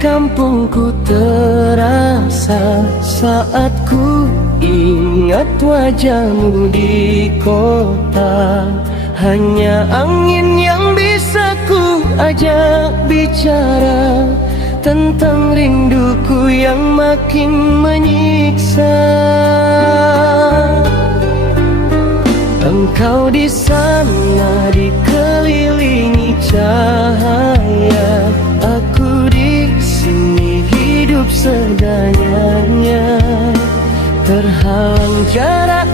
kampungku terasa saat ku ingat wajahmu di kota. Hanya angin yang bisa ku ajak bicara tentang rinduku yang makin menyiksa. Engkau di sana dikelilingi cahaya, aku di sini hidup seadanya, terhalang jarak